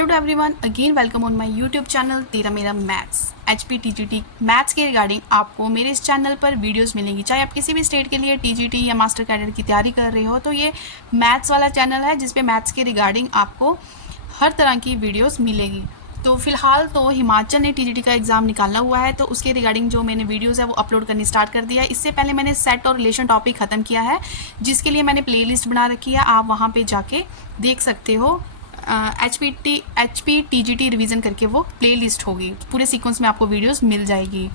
Hello to everyone, again welcome on my YouTube channel तेरा मेरा maths. HP TGT maths के regarding आपको मेरे इस चैनल पर वीडियोस मिलेंगी। चाहे आप किसी भी स्टेट के लिए TGT या मास्टर कैडर की तैयारी कर रहे हो तो ये मैथ्स वाला चैनल है जिसपे मैथ्स के रिगार्डिंग आपको हर तरह की वीडियोस मिलेगी। तो फिलहाल तो हिमाचल ने TGT का एग्ज़ाम निकाला हुआ है, तो उसके रिगार्डिंग जो मैंने वीडियोस है वो अपलोड करनी स्टार्ट कर दिया है। इससे पहले मैंने सेट और रिलेशन टॉपिक ख़त्म किया है, जिसके लिए मैंने प्लेलिस्ट बना रखी है, आप वहाँ पे जाके देख सकते हो। HP TGT रिवीजन करके वो प्ले लिस्ट होगी, पूरे सीक्वेंस में आपको वीडियोस मिल जाएगी।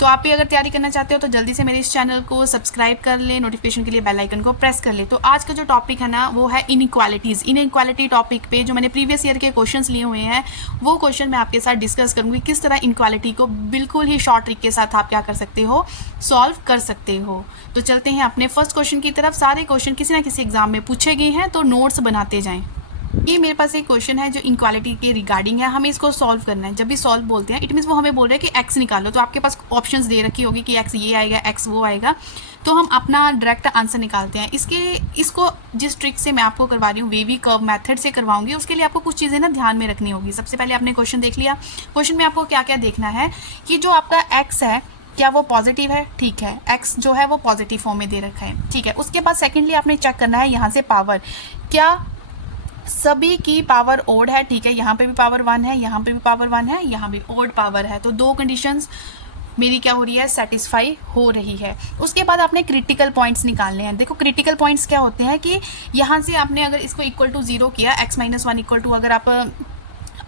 तो आप भी अगर तैयारी करना चाहते हो तो जल्दी से मेरे इस चैनल को सब्सक्राइब कर ले, नोटिफिकेशन के लिए बेल आइकन को प्रेस कर ले। तो आज का जो टॉपिक है ना वो है इनइक्वालिटीज़। इनइक्वालिटी टॉपिक पे जो मैंने प्रीवियस ईयर के क्वेश्चंस लिए हुए हैं वो क्वेश्चन मैं आपके साथ डिस्कस करूँगी, किस तरह इनइक्वालिटी को बिल्कुल ही शॉर्ट ट्रिक के साथ आप क्या कर सकते हो, सॉल्व कर सकते हो। तो चलते हैं अपने फर्स्ट क्वेश्चन की तरफ। सारे क्वेश्चन किसी ना किसी एग्जाम में पूछे गए हैं, तो नोट्स बनाते जाएँ। ये मेरे पास एक क्वेश्चन है जो इनक्वालिटी के रिगार्डिंग है, हमें इसको सॉल्व करना है। जब भी सॉल्व बोलते हैं इट मीन्स वो हमें बोल रहे हैं कि एक्स निकालो, तो आपके पास ऑप्शंस दे रखी होगी कि एक्स ये आएगा, एक्स वो आएगा, तो हम अपना डायरेक्ट आंसर निकालते हैं। इसको जिस ट्रिक से मैं आपको करवा रही हूँ, वेवी कर्व मेथड से करवाऊंगी, उसके लिए आपको कुछ चीज़ें ना ध्यान में रखनी होगी। सबसे पहले आपने क्वेश्चन देख लिया। क्वेश्चन में आपको क्या क्या देखना है कि जो आपका एक्स है क्या वो पॉजिटिव है, ठीक है, एक्स जो है वो पॉजिटिव फॉर्म में दे रखा है, ठीक है। उसके बाद सेकेंडली आपने चेक करना है यहाँ से पावर, क्या सभी की पावर ओड है, ठीक है, यहाँ पे भी पावर 1 है, यहाँ पे भी पावर 1 है, यहाँ भी ओड पावर है, तो दो कंडीशंस मेरी क्या हो रही है, सेटिस्फाई हो रही है। उसके बाद आपने क्रिटिकल पॉइंट्स निकालने हैं। देखो क्रिटिकल पॉइंट्स क्या होते हैं कि यहाँ से आपने अगर इसको इक्वल टू 0 किया, x-1 इक्वल टू, अगर आप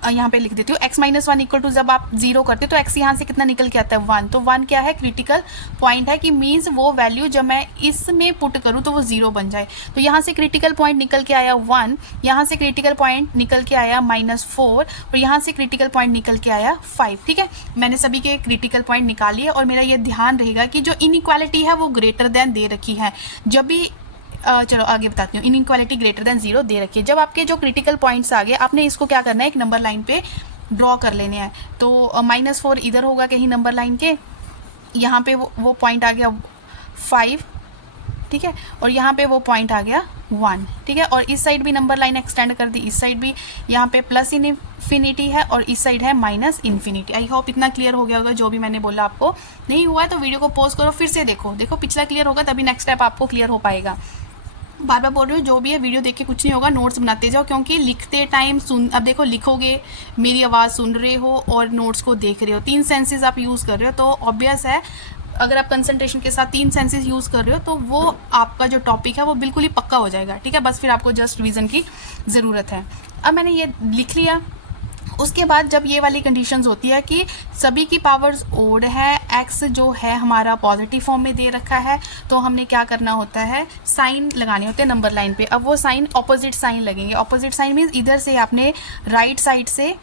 यहाँ पे लिख देती हूँ x-1 इक्वल टू, जब आप 0 करते हो तो x यहाँ से कितना निकल के आता है, 1, तो 1 क्या है, क्रिटिकल पॉइंट है, कि मीन्स वो वैल्यू जब मैं इसमें पुट करूँ तो वो 0 बन जाए। तो यहाँ से क्रिटिकल पॉइंट निकल के आया 1, यहाँ से क्रिटिकल पॉइंट निकल के आया -4, और यहाँ से क्रिटिकल पॉइंट निकल के आया 5, ठीक है। मैंने सभी के क्रिटिकल पॉइंट निकाल लिए, और मेरा ये ध्यान रहेगा कि जो इनइक्वालिटी है वो ग्रेटर देन दे रखी है। जब भी चलो आगे बताती हूँ, इनइक्वालिटी ग्रेटर देन 0 दे रखी है। जब आपके जो क्रिटिकल पॉइंट्स आ गए, आपने इसको क्या करना है, एक नंबर लाइन पे ड्रॉ कर लेने हैं। तो -4 इधर होगा कहीं नंबर लाइन के, यहाँ पे वो पॉइंट आ गया 5, ठीक है, और यहाँ पे वो पॉइंट आ गया 1, ठीक है। और इस साइड भी नंबर लाइन एक्सटेंड कर दी, इस साइड भी यहाँ पे प्लस इन्फिनिटी है और इस साइड है माइनस इन्फिनिटी। आई होप इतना क्लियर हो गया होगा। जो भी मैंने बोला आपको नहीं हुआ है तो वीडियो को पॉज करो, फिर से देखो पिछला क्लियर होगा तभी नेक्स्ट स्टेप आपको क्लियर हो पाएगा। बार बार बोल रही हूँ, जो भी है वीडियो देख के कुछ नहीं होगा, नोट्स बनाते जाओ, क्योंकि लिखते टाइम अब देखो लिखोगे, मेरी आवाज़ सुन रहे हो और नोट्स को देख रहे हो, 3 सेंसेस आप यूज़ कर रहे हो, तो ऑब्वियस है अगर आप कंसंट्रेशन के साथ 3 सेंसेस यूज़ कर रहे हो तो वो आपका जो टॉपिक है वो बिल्कुल ही पक्का हो जाएगा, ठीक है। बस फिर आपको जस्ट रिवीजन की ज़रूरत है। अब मैंने ये लिख लिया। उसके बाद जब ये वाली कंडीशंस होती है कि सभी की पावर्स ओड है, एक्स जो है हमारा पॉजिटिव फॉर्म में दे रखा है, तो हमने क्या करना होता है, साइन लगाने होते हैं नंबर लाइन पे। अब वो साइन ऑपोजिट साइन लगेंगे। ऑपोजिट साइन मीन्स इधर से आपने राइट साइड से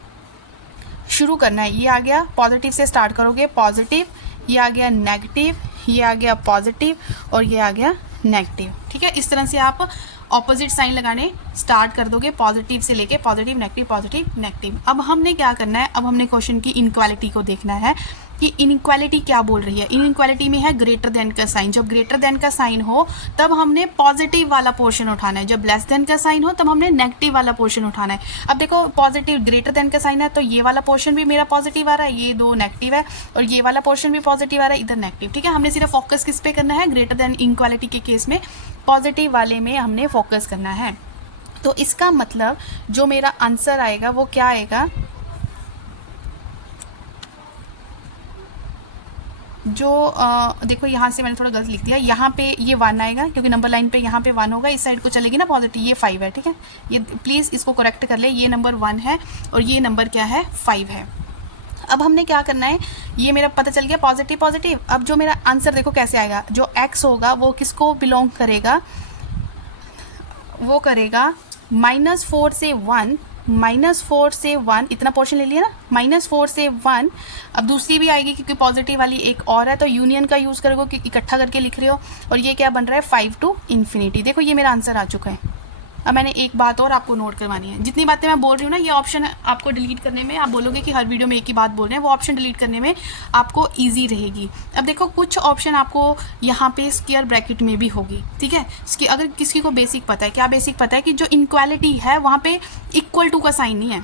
शुरू करना है। ये आ गया पॉजिटिव से स्टार्ट करोगे, पॉजिटिव, ये आ गया नेगेटिव, ये आ गया पॉजिटिव, और ये आ गया नेगेटिव, ठीक है। इस तरह से आप ऑपोजिट साइन लगाने स्टार्ट कर दोगे, पॉजिटिव से लेके पॉजिटिव नेगेटिव पॉजिटिव नेगेटिव। अब हमने क्या करना है, अब हमने क्वेश्चन की इनइक्वालिटी को देखना है कि इनइक्वालिटी क्या बोल रही है। इनइक्वालिटी में है ग्रेटर देन का साइन। जब ग्रेटर देन का साइन हो तब हमने पॉजिटिव वाला पोर्शन उठाना है, जब लेस देन का साइन हो तब हमने नेगेटिव वाला पोर्शन उठाना है। अब देखो पॉजिटिव ग्रेटर देन का साइन है तो ये वाला पोर्शन भी मेरा पॉजिटिव आ रहा है, ये 2 नेगेटिव है, और ये वाला पोर्शन भी पॉजिटिव आ रहा है, इधर नेगेटिव, ठीक है। हमने सिर्फ फोकस किस पे करना है, ग्रेटर देन इनइक्वालिटी के केस में पॉजिटिव वाले में हमने फोकस करना है। तो इसका मतलब जो मेरा आंसर आएगा वो क्या आएगा, जो देखो यहाँ से मैंने थोड़ा गलत लिख दिया, यहाँ पे ये 1 आएगा क्योंकि नंबर लाइन पे यहाँ पे 1 होगा, इस साइड को चलेगी ना पॉजिटिव, ये 5 है, ठीक है। ये प्लीज़ इसको करेक्ट कर ले, ये नंबर 1 है और ये नंबर क्या है, 5 है। अब हमने क्या करना है, ये मेरा पता चल गया पॉजिटिव पॉजिटिव। अब जो मेरा आंसर देखो कैसे आएगा, जो एक्स होगा वो किसको बिलोंग करेगा, वो करेगा -4 से 1, -4 से 1 इतना पोर्शन ले लिया ना, -4 से 1। अब दूसरी भी आएगी क्योंकि पॉजिटिव वाली एक और है, तो यूनियन का यूज़ करोगे कि इकट्ठा करके लिख रहे हो, और ये क्या बन रहा है, 5 टू इन्फिनिटी। देखो ये मेरा आंसर आ चुका है। अब मैंने एक बात और आपको नोट करवानी है, जितनी बातें मैं बोल रही हूँ ना, ये ऑप्शन आपको डिलीट करने में, आप बोलोगे कि हर वीडियो में एक ही बात बोल रहे हैं, वो ऑप्शन डिलीट करने में आपको ईजी रहेगी। अब देखो कुछ ऑप्शन आपको यहाँ पे स्क्वायर ब्रैकेट में भी होगी, ठीक है। अगर किसी को बेसिक पता है, क्या बेसिक पता है कि जो इनक्वालिटी है वहाँ पे इक्वल टू का साइन नहीं है,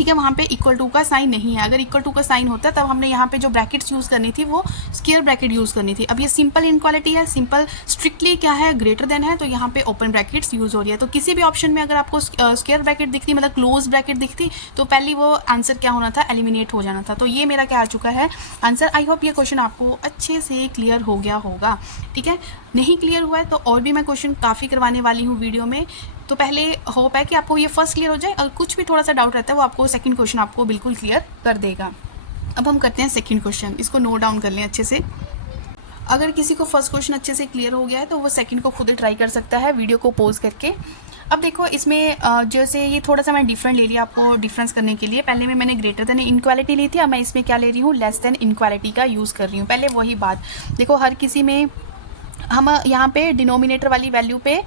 ठीक है, वहाँ पे इक्वल टू का साइन नहीं है। अगर इक्वल टू का साइन होता तब हमने यहाँ पे जो ब्रैकेट्स यूज़ करनी थी वो स्क्वायर ब्रैकेट यूज़ करनी थी। अब ये सिंपल इनक्वालिटी है, सिंपल स्ट्रिक्टली क्या है, ग्रेटर देन है, तो यहाँ पे ओपन ब्रैकेट्स यूज़ हो रही है। तो किसी भी ऑप्शन में अगर आपको स्क्वायर ब्रैकेट दिखती, मतलब क्लोज ब्रैकेट दिखती, तो पहले वो आंसर क्या होना था, एलिमिनेट हो जाना था। तो ये मेरा क्या आ चुका है आंसर। आई होप ये क्वेश्चन आपको अच्छे से क्लियर हो गया होगा। ठीक है, नहीं क्लियर हुआ है तो और भी मैं क्वेश्चन काफ़ी करवाने वाली हूँ वीडियो में। तो पहले होप है कि आपको ये फर्स्ट क्लियर हो जाए, अगर कुछ भी थोड़ा सा डाउट रहता है वो आपको सेकंड क्वेश्चन आपको बिल्कुल क्लियर कर देगा। अब हम करते हैं सेकंड क्वेश्चन, इसको नोट डाउन कर लें अच्छे से। अगर किसी को फर्स्ट क्वेश्चन अच्छे से क्लियर हो गया है तो वो सेकंड को खुद ही ट्राई कर सकता है वीडियो को पॉज करके। अब देखो इसमें जैसे ये थोड़ा सा मैं डिफरेंट ले लिया आपको डिफरेंस करने के लिए। पहले में मैंने ग्रेटर देन इनक्वालिटी ली थी, अब मैं इसमें क्या ले रही हूँ, लेस देन इनक्वालिटी का यूज़ कर रही हूँ। पहले वही बात देखो, हर किसी में हम यहाँ पे डिनोमिनेटर वाली वैल्यू पे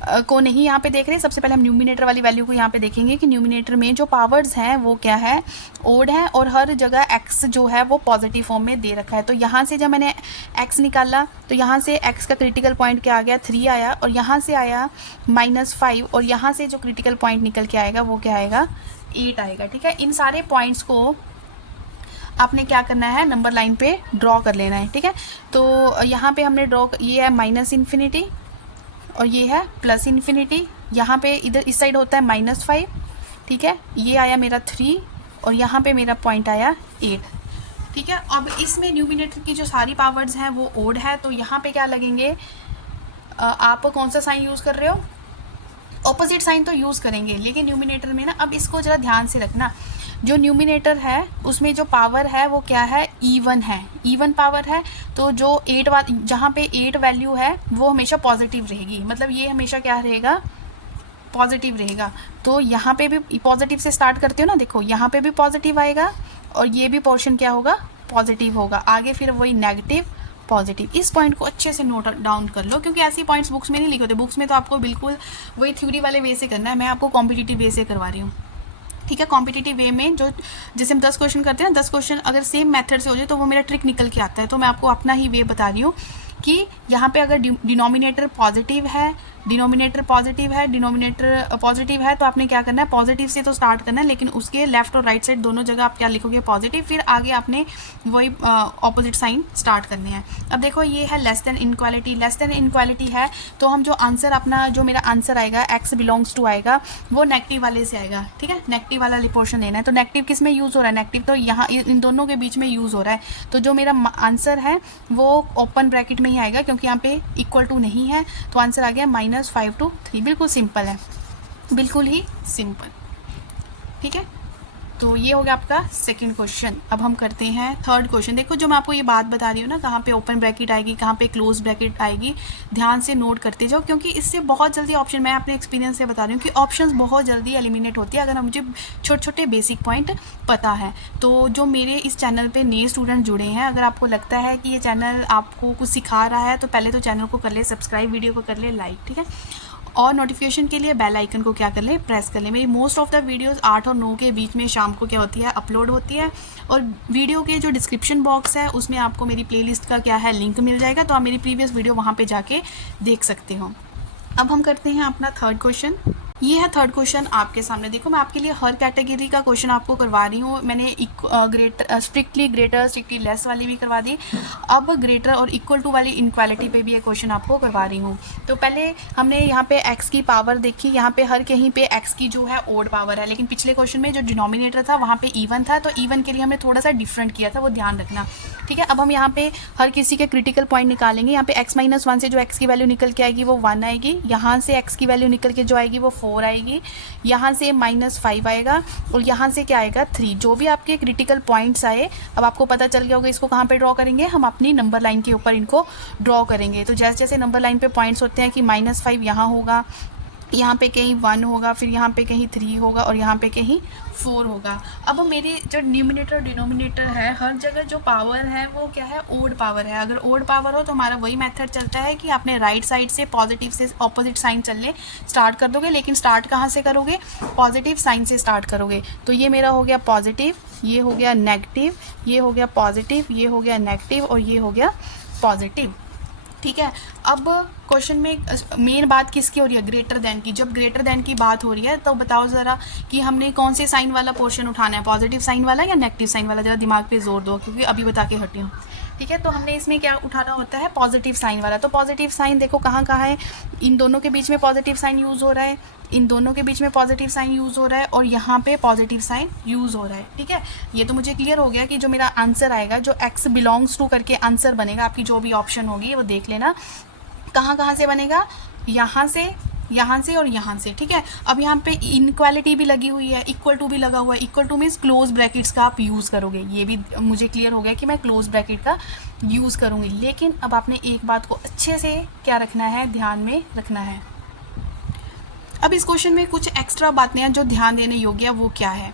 को नहीं यहाँ पे देख रहे। सबसे पहले हम न्यूमिनेटर वाली वैल्यू को यहाँ पे देखेंगे कि न्यूमिनेटर में जो पावर्स हैं वो क्या है, ओड है, और हर जगह एक्स जो है वो पॉजिटिव फॉर्म में दे रखा है। तो यहाँ से जब मैंने एक्स निकाला तो यहाँ से एक्स का क्रिटिकल पॉइंट क्या आ गया, 3 आया, और यहाँ से आया -5, और यहाँ से जो क्रिटिकल पॉइंट निकल के आएगा वो क्या आएगा, 8 आएगा। ठीक है, इन सारे पॉइंट्स को आपने क्या करना है, नंबर लाइन पे ड्रॉ कर लेना है। ठीक है, तो यहाँ पे हमने ड्रॉ, ये है -इन्फिनिटी और ये है +इन्फिनिटी। यहाँ पे इधर इस साइड होता है -5। ठीक है, ये आया मेरा 3 और यहाँ पे मेरा पॉइंट आया 8। ठीक है, अब इसमें न्यूमिनेटर की जो सारी पावर्स हैं वो ओड है, तो यहाँ पे क्या लगेंगे, आप कौन सा साइन यूज़ कर रहे हो, ऑपोजिट साइन तो यूज़ करेंगे, लेकिन न्यूमिनेटर में ना, अब इसको ज़रा ध्यान से रखना, जो न्यूमिनेटर है उसमें जो पावर है वो क्या है, इवन है, इवन पावर है। तो जो 8 जहाँ पे 8 वैल्यू है वो हमेशा पॉजिटिव रहेगी, मतलब ये हमेशा क्या रहेगा, पॉजिटिव रहेगा। तो यहाँ पे भी पॉजिटिव से स्टार्ट करते हो ना, देखो यहाँ पे भी पॉजिटिव आएगा और ये भी पोर्शन क्या होगा, पॉजिटिव होगा, आगे फिर वही नेगेटिव पॉजिटिव। इस पॉइंट को अच्छे से नोट डाउन कर लो, क्योंकि ऐसी पॉइंट्स बुक्स में नहीं लिखे होते। बुक्स में तो आपको बिल्कुल वही थ्योरी वाले वे से करना है, मैं आपको कॉम्पिटिटिव वे से करवा रही हूँ। ठीक है, कॉम्पिटिटिव वे में जो जैसे हम 10 क्वेश्चन करते हैं ना, 10 क्वेश्चन अगर सेम मेथड से हो जाए तो वो मेरा ट्रिक निकल के आता है। तो मैं आपको अपना ही वे बता रही हूँ कि यहाँ पे अगर डिनोमिनेटर पॉजिटिव है, डिनोमिनेटर पॉजिटिव है, तो आपने क्या करना है, पॉजिटिव से तो स्टार्ट करना है, लेकिन उसके लेफ्ट और राइट साइड दोनों जगह आप क्या लिखोगे, पॉजिटिव, फिर आगे आपने वही ऑपोजिट साइन स्टार्ट करने हैं। अब देखो ये है less then inequality, less than inequality है तो हम जो आंसर अपना, जो मेरा आंसर आएगा x बिलोंग्स टू आएगा, वो नेगेटिव वाले से आएगा। ठीक है, नेगेटिव वाला पोर्शन लेना है। तो नेगेटिव किस में यूज़ हो रहा है, नेगेटिव तो यहाँ इन दोनों के बीच में यूज़ हो रहा है। तो जो मेरा आंसर है वो ओपन ब्रैकेट में ही आएगा, क्योंकि यहाँ पे इक्वल टू नहीं है, तो आंसर आ गया -5 to 3। बिल्कुल सिंपल है, बिल्कुल ही सिंपल। ठीक है, तो ये हो गया आपका सेकंड क्वेश्चन। अब हम करते हैं थर्ड क्वेश्चन। देखो जो मैं आपको ये बात बता रही हूँ ना, कहाँ पे ओपन ब्रैकेट आएगी, कहाँ पे क्लोज ब्रैकेट आएगी, ध्यान से नोट करते जाओ, क्योंकि इससे बहुत जल्दी ऑप्शन, मैं अपने एक्सपीरियंस से बता रही हूँ कि ऑप्शंस बहुत जल्दी एलिमिनेट होती है अगर मुझे छोटे छोटे बेसिक पॉइंट पता है। तो जो मेरे इस चैनल पर नए स्टूडेंट जुड़े हैं, अगर आपको लगता है कि ये चैनल आपको कुछ सिखा रहा है तो पहले तो चैनल को कर ले सब्सक्राइब, वीडियो को कर ले लाइक। ठीक है, और नोटिफिकेशन के लिए बेल आइकन को क्या कर ले, प्रेस कर ले। मेरी मोस्ट ऑफ द वीडियोस 8 और 9 के बीच में शाम को क्या होती है, अपलोड होती है। और वीडियो के जो डिस्क्रिप्शन बॉक्स है उसमें आपको मेरी प्लेलिस्ट का क्या है, लिंक मिल जाएगा, तो आप मेरी प्रीवियस वीडियो वहाँ पे जाके देख सकते हो। अब हम करते हैं अपना थर्ड क्वेश्चन। ये है थर्ड क्वेश्चन आपके सामने। देखो मैं आपके लिए हर कैटेगरी का क्वेश्चन आपको करवा रही हूँ। मैंने स्ट्रिक्टली ग्रेटर, स्ट्रिक्टली लेस वाली भी करवा दी, अब ग्रेटर और इक्वल टू वाली इनक्वालिटी पे भी ये क्वेश्चन आपको करवा रही हूँ। तो पहले हमने यहाँ पे x की पावर देखी, यहाँ पे हर कहीं पे x की जो है ओड पावर है, लेकिन पिछले क्वेश्चन में जो डिनोमिनेटर था वहाँ पे इवन था, तो इवन के लिए हमने थोड़ा सा डिफरेंट किया था, वो ध्यान रखना। ठीक है, अब हम यहाँ पे हर किसी के क्रिटिकल पॉइंट निकालेंगे। यहाँ पे x-1 से जो x की वैल्यू निकल के आएगी वो 1 आएगी, यहाँ से x की वैल्यू निकल के जो आएगी वो 4 आएगी, यहाँ से -5 आएगा, और यहाँ से क्या आएगा 3। जो भी आपके क्रिटिकल पॉइंट्स आए, अब आपको पता चल गया होगा इसको कहाँ पे ड्रॉ करेंगे, हम अपनी नंबर लाइन के ऊपर इनको ड्रॉ करेंगे। तो जैसे जैसे नंबर लाइन पे पॉइंट्स होते हैं कि -5 यहाँ होगा, यहाँ पे कहीं 1 होगा, फिर यहाँ पे कहीं 3 होगा, और यहाँ पे कहीं 4 होगा। अब मेरे जो न्यूमिनेटर डिनोमिनेटर है, हर जगह जो पावर है वो क्या है, ओड पावर है। अगर ओड पावर हो तो हमारा वही मेथड चलता है कि आपने राइट साइड से पॉजिटिव से ऑपोजिट साइन चलने स्टार्ट कर दोगे, लेकिन स्टार्ट कहाँ से करोगे, पॉजिटिव साइन से स्टार्ट करोगे। तो ये मेरा हो गया पॉजिटिव, ये हो गया नेगेटिव, ये हो गया पॉजिटिव, ये हो गया नेगेटिव, और ये हो गया पॉजिटिव। ठीक है। अब क्वेश्चन में मेन बात किसकी हो रही है, ग्रेटर देन की। जब ग्रेटर देन की बात हो रही है तो बताओ ज़रा कि हमने कौन से साइन वाला पोर्शन उठाना है, पॉजिटिव साइन वाला या नेगेटिव साइन वाला। ज़रा दिमाग पे जोर दो क्योंकि अभी बता के हटी हूँ। ठीक है, तो हमने इसमें क्या उठाना होता है, पॉजिटिव साइन वाला। तो पॉजिटिव साइन देखो कहाँ कहाँ है, इन दोनों के बीच में पॉजिटिव साइन यूज़ हो रहा है, इन दोनों के बीच में पॉजिटिव साइन यूज़ हो रहा है, और यहाँ पे पॉजिटिव साइन यूज़ हो रहा है। ठीक है, ये तो मुझे क्लियर हो गया कि जो मेरा आंसर आएगा, जो x बिलोंग्स टू करके आंसर बनेगा, आपकी जो भी ऑप्शन होगी वो देख लेना कहाँ कहाँ से बनेगा, यहाँ से, यहाँ से और यहाँ से। ठीक है, अब यहाँ पे इनक्वालिटी भी लगी हुई है, इक्वल टू भी लगा हुआ है। Equal two means close brackets का आप यूज़ करोगे, ये भी मुझे क्लियर हो गया कि मैं क्लोज ब्रैकेट का यूज़ करूँगी। लेकिन अब आपने एक बात को अच्छे से क्या रखना है, ध्यान में रखना है। अब इस क्वेश्चन में कुछ एक्स्ट्रा बातें हैं जो ध्यान देने योग्य है, वो क्या है,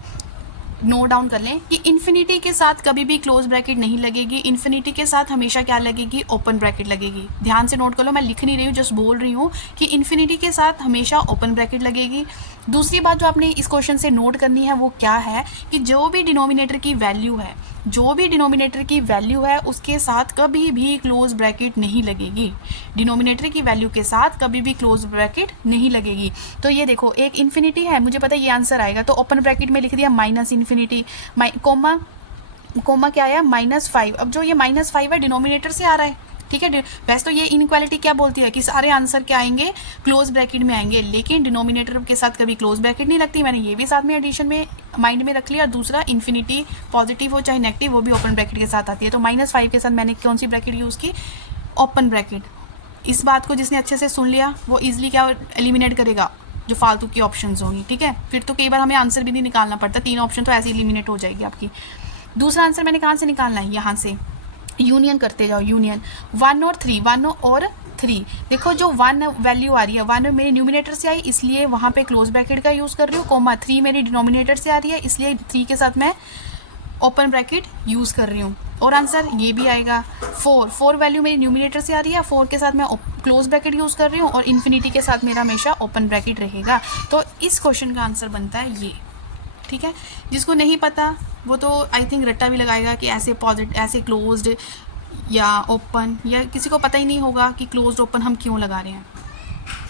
नोट डाउन कर लें कि इन्फिनिटी के साथ कभी भी क्लोज ब्रैकेट नहीं लगेगी, इन्फिनिटी के साथ हमेशा क्या लगेगी, ओपन ब्रैकेट लगेगी। ध्यान से नोट कर लो, मैं लिख नहीं रही हूँ, जस्ट बोल रही हूँ कि इन्फिनिटी के साथ हमेशा ओपन ब्रैकेट लगेगी। दूसरी बात जो आपने इस क्वेश्चन से नोट करनी है वो क्या है कि जो भी डिनोमिनेटर की वैल्यू है, जो भी डिनोमिनेटर की वैल्यू है उसके साथ कभी भी क्लोज ब्रैकेट नहीं लगेगी। डिनोमिनेटर की वैल्यू के साथ कभी भी क्लोज ब्रैकेट नहीं लगेगी। तो ये देखो, एक इन्फिनिटी है, मुझे पता है ये आंसर आएगा, तो ओपन ब्रैकेट में लिख दिया माइनस इन्फिनिटी, कोमा कोमा क्या आया, -5। अब जो ये -5 है डिनोमिनेटर से आ रहा है। ठीक है, वैसे तो ये इनइक्वालिटी क्या बोलती है कि सारे आंसर क्या आएंगे, क्लोज ब्रैकेट में आएंगे, लेकिन डिनोमिनेटर के साथ कभी क्लोज ब्रैकेट नहीं लगती। मैंने ये भी साथ में एडिशन में माइंड में रख लिया। दूसरा, इन्फिनिटी पॉजिटिव हो चाहे नेगेटिव, वो भी ओपन ब्रैकेट के साथ आती है। तो -5 के साथ मैंने कौन सी ब्रैकेट यूज़ की, ओपन ब्रैकेट। इस बात को जिसने अच्छे से सुन लिया वो ईजिली क्या एलिमिनेट करेगा, जो फालतू की ऑप्शंस होंगी। ठीक है, फिर तो कई बार हमें आंसर भी नहीं निकालना पड़ता, 3 ऑप्शन तो ऐसे एलिमिनेट हो जाएगी आपकी। दूसरा आंसर मैंने कहाँ से निकालना है, यहाँ से यूनियन करते जाओ, यूनियन 1 और 3, 1 और 3। देखो जो 1 वैल्यू आ रही है, 1 मेरे न्यूमिनेटर से आई इसलिए वहाँ पे क्लोज ब्रैकेट का यूज़ कर रही हूँ, कोमा 3 मेरी डिनोमिनेटर से आ रही है इसलिए 3 के साथ मैं ओपन ब्रैकेट यूज़ कर रही हूँ। और आंसर ये भी आएगा। 4 वैल्यू मेरी न्यूमिनेटर से आ रही है, 4 के साथ मैं क्लोज ब्रैकेट यूज़ कर रही हूँ, और इन्फिनिटी के साथ मेरा हमेशा ओपन ब्रैकेट रहेगा। तो इस क्वेश्चन का आंसर बनता है ये। ठीक है, जिसको नहीं पता वो तो आई थिंक रट्टा भी लगाएगा कि ऐसे पॉजिटिव, ऐसे क्लोज्ड या ओपन, या किसी को पता ही नहीं होगा कि क्लोज्ड ओपन हम क्यों लगा रहे हैं।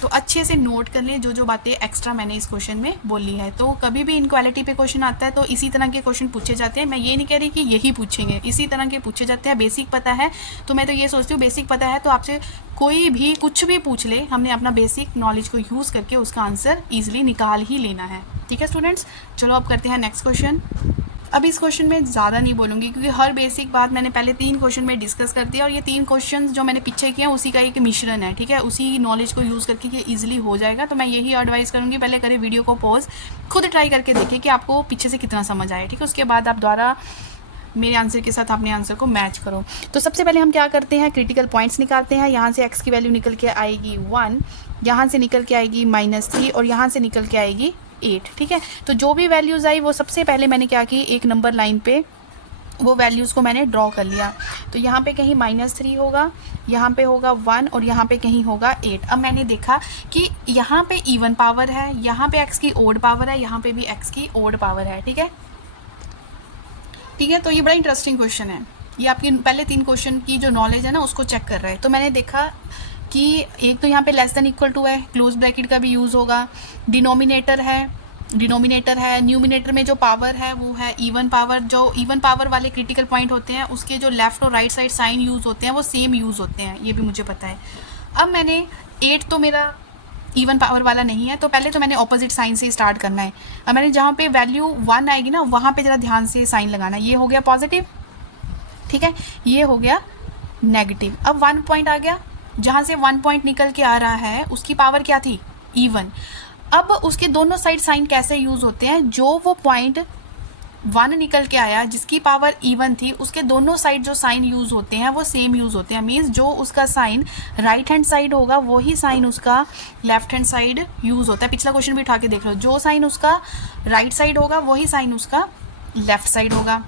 तो अच्छे से नोट कर लें जो जो बातें एक्स्ट्रा मैंने इस क्वेश्चन में बोली है। तो कभी भी इनक्वालिटी पे क्वेश्चन आता है तो इसी तरह के क्वेश्चन पूछे जाते हैं। मैं ये नहीं कह रही कि यही पूछेंगे, इसी तरह के पूछे जाते हैं। बेसिक पता है तो मैं तो ये सोचती हूँ बेसिक पता है तो आपसे कोई भी कुछ भी पूछ ले, हमने अपना बेसिक नॉलेज को यूज़ करके उसका आंसर ईजिली निकाल ही लेना है। ठीक है स्टूडेंट्स, चलो अब करते हैं नेक्स्ट क्वेश्चन। अब इस क्वेश्चन में ज़्यादा नहीं बोलूँगी क्योंकि हर बेसिक बात मैंने पहले 3 क्वेश्चन में डिस्कस कर दिया, और ये 3 क्वेश्चन जो मैंने पीछे किए हैं उसी का एक मिश्रण है। ठीक है, उसी नॉलेज को यूज़ करके ये इजीली हो जाएगा। तो मैं यही एडवाइस करूँगी, पहले करें वीडियो को पॉज, खुद ट्राई करके देखिए कि आपको पीछे से कितना समझ आए। ठीक है, उसके बाद आप द्वारा मेरे आंसर के साथ अपने आंसर को मैच करो। तो सबसे पहले हम क्या करते हैं, क्रिटिकल पॉइंट्स निकालते हैं। यहाँ से x की वैल्यू निकल के आएगी 1, यहाँ से निकल के आएगी -3, और यहाँ से निकल के आएगी 8। ठीक है, तो जो भी वैल्यूज़ आई वो सबसे पहले मैंने क्या की, एक नंबर लाइन पे वो वैल्यूज़ को मैंने ड्रॉ कर लिया। तो यहाँ पे कहीं -3 होगा, यहाँ पे होगा 1, और यहाँ पे कहीं होगा 8। अब मैंने देखा कि यहाँ पे इवन पावर है, यहाँ पे x की ओड पावर है, यहाँ पे भी x की ओड पावर है। ठीक है, ठीक है, तो ये बड़ा इंटरेस्टिंग क्वेश्चन है। ये आपकी पहले 3 क्वेश्चन की जो नॉलेज है ना उसको चेक कर रहा है। तो मैंने देखा कि एक तो यहाँ पे लेस देन इक्वल टू है, क्लोज ब्रैकेट का भी यूज़ होगा, डिनोमिनेटर है, न्यूमिनेटर में जो पावर है वो है इवन पावर। जो इवन पावर वाले क्रिटिकल पॉइंट होते हैं उसके जो लेफ्ट और राइट साइड साइन यूज़ होते हैं वो सेम यूज़ होते हैं, ये भी मुझे पता है। अब मैंने 8 तो मेरा इवन पावर वाला नहीं है, तो पहले तो मैंने ऑपोजिट साइन से स्टार्ट करना है। अब मैंने जहाँ पे वैल्यू 1 आएगी ना वहाँ पे ज़रा ध्यान से साइन लगाना है। ये हो गया पॉजिटिव, ठीक है, ये हो गया नेगेटिव। अब 1 पॉइंट आ गया, जहाँ से 1 पॉइंट निकल के आ रहा है उसकी पावर क्या थी, इवन। अब उसके दोनों साइड साइन कैसे यूज़ होते हैं, जो वो पॉइंट 1 निकल के आया जिसकी पावर इवन थी उसके दोनों साइड जो साइन यूज़ होते हैं वो सेम यूज़ होते हैं। मीन्स जो उसका साइन राइट हैंड साइड होगा वही साइन उसका लेफ्ट हैंड साइड यूज़ होता है। पिछला क्वेश्चन भी उठा के देख लो, जो साइन उसका राइट साइड होगा वही साइन उसका लेफ्ट साइड होगा।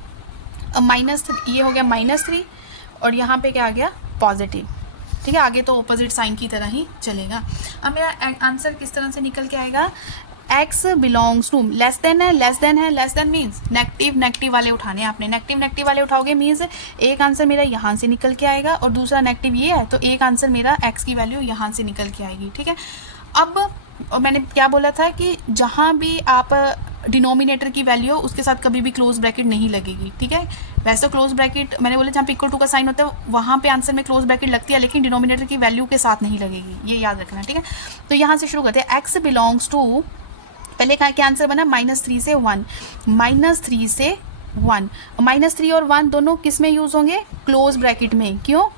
अब ये हो गया -3, और यहाँ पे क्या आ गया, पॉजिटिव। ठीक है, आगे तो ऑपोजिट साइन की तरह ही चलेगा। अब मेरा आंसर किस तरह से निकल के आएगा, x belongs to, less than है, लेस देन है, less than means negative negative वाले उठाने हैं आपने, नेगेटिव नेगेटिव वाले उठाओगे मीन्स एक आंसर मेरा यहाँ से निकल के आएगा और दूसरा नेगेटिव ये है तो एक आंसर मेरा एक्स की वैल्यू यहाँ से निकल के आएगी, ठीक है। अब और मैंने क्या बोला था कि जहाँ भी आप डिनोमिनेटर की वैल्यू हो उसके साथ कभी भी क्लोज ब्रैकेट नहीं लगेगी, ठीक है। वैसे क्लोज ब्रैकेट मैंने बोला जहाँ पे इक्वल टू का साइन होता है वहाँ पे आंसर में क्लोज ब्रैकेट लगती है, लेकिन डिनोमिनेटर की वैल्यू के साथ नहीं लगेगी, ये याद रखना, ठीक है। तो यहाँ से शुरू करते हैं, एक्स बिलोंग्स टू, पहले क्या आंसर बना -3 से 1, -3 से 1, -3 और 1 दोनों किस में यूज़ होंगे, क्लोज ब्रैकेट में, क्यों,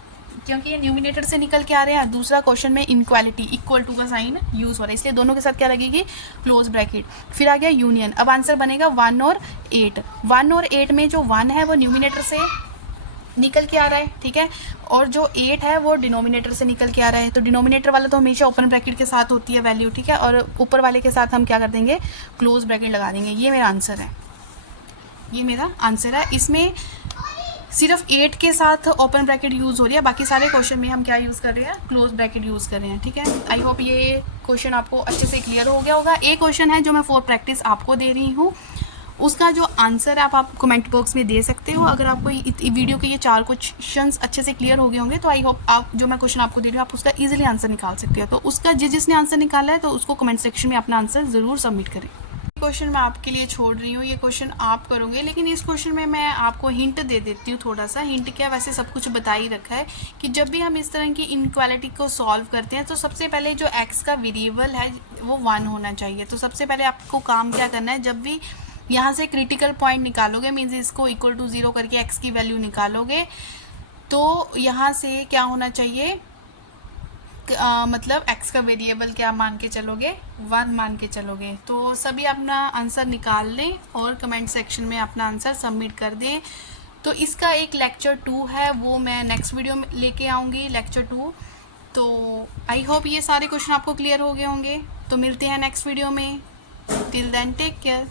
क्योंकि ये न्यूमिनेटर से निकल के आ रहे हैं। दूसरा क्वेश्चन में इनक्वालिटी इक्वल टू का साइन यूज़ हो रहा है, इसलिए दोनों के साथ क्या लगेगी, क्लोज ब्रैकेट। फिर आ गया यूनियन, अब आंसर बनेगा 1 और 8, 1 और 8 में जो 1 है वो न्यूमिनेटर से निकल के आ रहा है, ठीक है, और जो 8 है वो डिनोमिनेटर से निकल के आ रहा है। तो डिनोमिनेटर वाला तो हमेशा ओपन ब्रैकेट के साथ होती है वैल्यू, ठीक है, और ऊपर वाले के साथ हम क्या कर देंगे, क्लोज ब्रैकेट लगा देंगे। ये मेरा आंसर है, ये मेरा आंसर है। इसमें सिर्फ 8 के साथ ओपन ब्रैकेट यूज़ हो रही है, बाकी सारे क्वेश्चन में हम क्या यूज़ कर रहे हैं, क्लोज ब्रैकेट यूज़ कर रहे हैं, ठीक है। आई होप ये क्वेश्चन आपको अच्छे से क्लियर हो गया होगा। एक क्वेश्चन है जो मैं फॉर प्रैक्टिस आपको दे रही हूँ, उसका जो आंसर है आप कमेंट बॉक्स में दे सकते हो। अगर आपको वीडियो के ये 4 क्वेश्चंस अच्छे से क्लियर हो गए होंगे तो आई होप आप जो मैं क्वेश्चन आपको दे रही हूँ आप उसका ईजिली आंसर निकाल सकते हो। तो उसका जिसने आंसर निकाला है तो उसको कमेंट सेक्शन में अपना आंसर ज़रूर सबमिट करें। क्वेश्चन मैं आपके लिए छोड़ रही हूँ, ये क्वेश्चन आप करोगे, लेकिन इस क्वेश्चन में मैं आपको हिंट दे देती हूँ, थोड़ा सा हिंट क्या, वैसे सब कुछ बता ही रखा है कि जब भी हम इस तरह की इनक्वालिटी को सॉल्व करते हैं तो सबसे पहले जो एक्स का वेरिएबल है वो 1 होना चाहिए। तो सबसे पहले आपको काम क्या करना है, जब भी यहाँ से क्रिटिकल पॉइंट निकालोगे मीन्स इसको इक्वल टू 0 करके एक्स की वैल्यू निकालोगे तो यहाँ से क्या होना चाहिए, मतलब x का वेरिएबल क्या मान के चलोगे, 1 मान के चलोगे। तो सभी अपना आंसर निकाल लें और कमेंट सेक्शन में अपना आंसर सबमिट कर दें। तो इसका एक लेक्चर 2 है वो मैं नेक्स्ट वीडियो में लेके आऊँगी, लेक्चर 2। तो आई होप ये सारे क्वेश्चन आपको क्लियर हो गए होंगे। तो मिलते हैं नेक्स्ट वीडियो में, टिल देन टेक केयर।